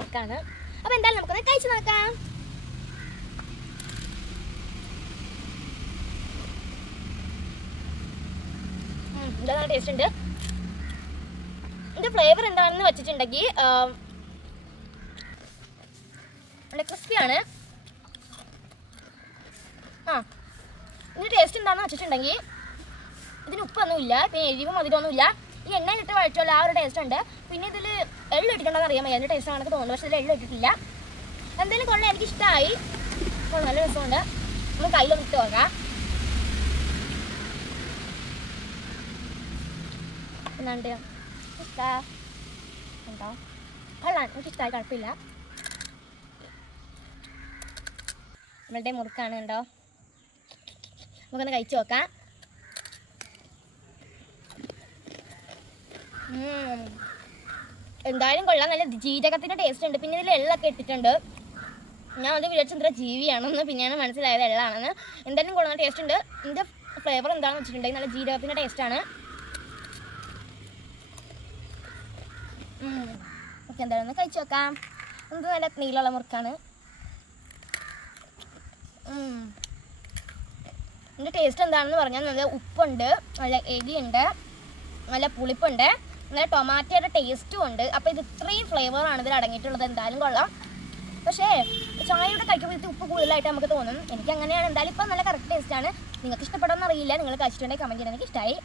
മുറുക്കാണ്. അപ്പോൾ എന്തായാലും നമുക്കൊന്ന് കഴിച്ച് നോക്കാം. ഇത് നല്ല ടേസ്റ്റ് ഉണ്ട്. ഇതിൻ്റെ ഫ്ലേവർ എന്താണെന്ന് വെച്ചിട്ടുണ്ടെങ്കിൽ നല്ല ക്രിസ്പിയാണ്. ഇതിൻ്റെ ടേസ്റ്റ് എന്താണെന്ന് വെച്ചിട്ടുണ്ടെങ്കിൽ ഇതിന് ഉപ്പൊന്നുമില്ല, പിന്നെ എരിവും മധുരമൊന്നുമില്ല. ഈ എണ്ണയിലിട്ട് വഴിച്ചുള്ള ആ ഒരു ടേസ്റ്റ് ഉണ്ട്. പിന്നെ ഇതിൽ എള്ള് ഇട്ടിട്ടുണ്ടെന്ന് അറിയാൻ വയ്യ, അതിൻ്റെ ടേസ്റ്റ് ആണെന്നൊക്കെ തോന്നുന്നു. പക്ഷേ ഇതിൽ എള്ള് ഇട്ടിട്ടില്ല. എന്തായാലും കൊള്ളാം, എനിക്കിഷ്ടമായി. നല്ല രസമുണ്ട്. നമുക്ക് കയ്യിലൊന്ന് ഇട്ട് നോക്കാം. എന്നാണ്ട് ഉണ്ടോ കൊള്ളാം, എനിക്കിഷ്ടമായി, കുഴപ്പമില്ല. നമ്മളുടെ മുറുക്കാണ് ഉണ്ടോ, നമുക്കൊന്ന് കഴിച്ചു നോക്കാം. എന്തായാലും കൊള്ളാം, നല്ല ജീരകത്തിൻ്റെ ടേസ്റ്റ് ഉണ്ട്. പിന്നെ ഇതിൽ എള്ളൊക്കെ ഇട്ടിട്ടുണ്ട്. ഞാൻ അത് വിചാരിച്ചെന്താ ജീവിയാണെന്ന്, പിന്നെയാണ് മനസ്സിലായത് എള്ളാണെന്ന്. എന്തായാലും കൊള്ളാം, ടേസ്റ്റ് ഉണ്ട്. ഇതിൻ്റെ ഫ്ലേവർ എന്താണെന്ന് വെച്ചിട്ടുണ്ടെങ്കിൽ നല്ല ജീരകത്തിൻ്റെ ടേസ്റ്റാണ്. ഓക്കെ, എന്തായാലും ഒന്ന് കഴിച്ചു നോക്കാം. ഇത് നല്ല നീളമുള്ള മുറുക്കാണ്. ഇതിൻ്റെ ടേസ്റ്റ് എന്താണെന്ന് പറഞ്ഞാൽ നല്ല ഉപ്പുണ്ട്, നല്ല എരിയുണ്ട്, നല്ല പുളിപ്പുണ്ട്, നല്ല ടൊമാറ്റോയുടെ ടേസ്റ്റും ഉണ്ട്. അപ്പോൾ ഇത് ഇത്രയും ഫ്ലേവറാണ് ഇതിൽ അടങ്ങിയിട്ടുള്ളത്. എന്തായാലും കൊള്ളാം. പക്ഷേ ചായയുടെ കഴിക്കുമ്പോഴത്തെ ഉപ്പ് കൂടുതലായിട്ട് നമുക്ക് തോന്നും. എനിക്ക് അങ്ങനെയാണ്. എന്തായാലും ഇപ്പം നല്ല കറക്റ്റ് ടേസ്റ്റാണ്. നിങ്ങൾക്ക് ഇഷ്ടപ്പെടാമെന്ന് അറിയില്ല. നിങ്ങൾ കഴിച്ചിട്ടുണ്ടെങ്കിൽ കമൻറ്റ് ചെയ്യാൻ. എനിക്ക് ഇഷ്ടമായി.